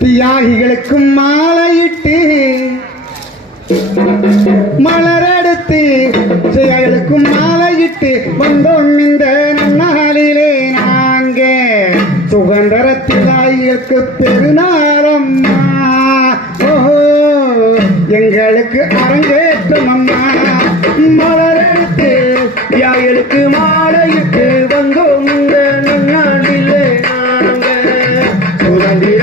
தியாகிகளுக்கும் மாலையிட்டு மலரெடுத்து தியாகிகளுக்கும் மாலையிட்டு வந்தோம் இந்த நாளிலே நாங்க சுதந்திர தியாகிகளுக்கு பெருநாளம்மா. ஓஹோ எங்களுக்கு அரங்கேற்றம் அம்மா. மலரெடுத்து தியாகிகளுக்கு மாலையிட்டு வந்தோம் இந்த நாளிலே நாங்க சுதந்திர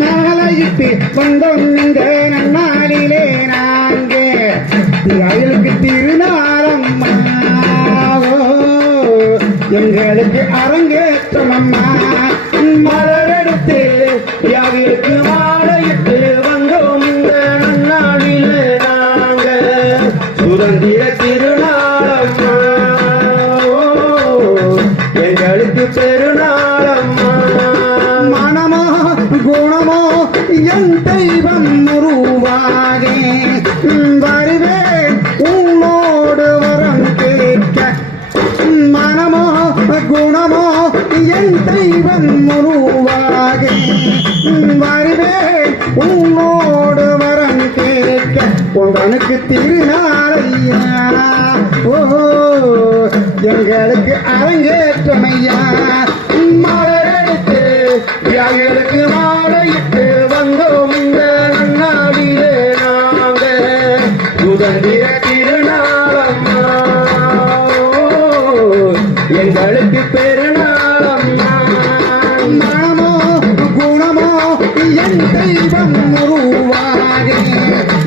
மாலையிட்டு வந்தோம் இந்த நன்னாளிலே நாங்க தியாகிகளுக்கு திருநாளம்மா. எங்களுக்கு அரங்கேற்றம் அம்மா. மலரெடுத்து தியாகிகளுக்கு மாலையிட்டு வந்தோம் இந்த நன்னாளிலே நாங்க சுதந்திர திருநாளம்மா. எங்களுக்கு பெருநாளம்மா. மனமோ குணமோ என் தெய்வம் உருவாக வருவேன் உன்னோடு வரம் கேட்க. மனமோ குணமோ என் தெய்வம் உருவாக வருவேன் உன்னோடு வரம் கேட்க. உனக்கு திருநாளையா. ஓ எங்களுக்கு அரங்கேற்றமையா. மலரெடுத்து தியாகிகளுக்கு மாலையிட்டு வந்தோம் இந்த நன்னாளிலே நாங்க சுதந்திர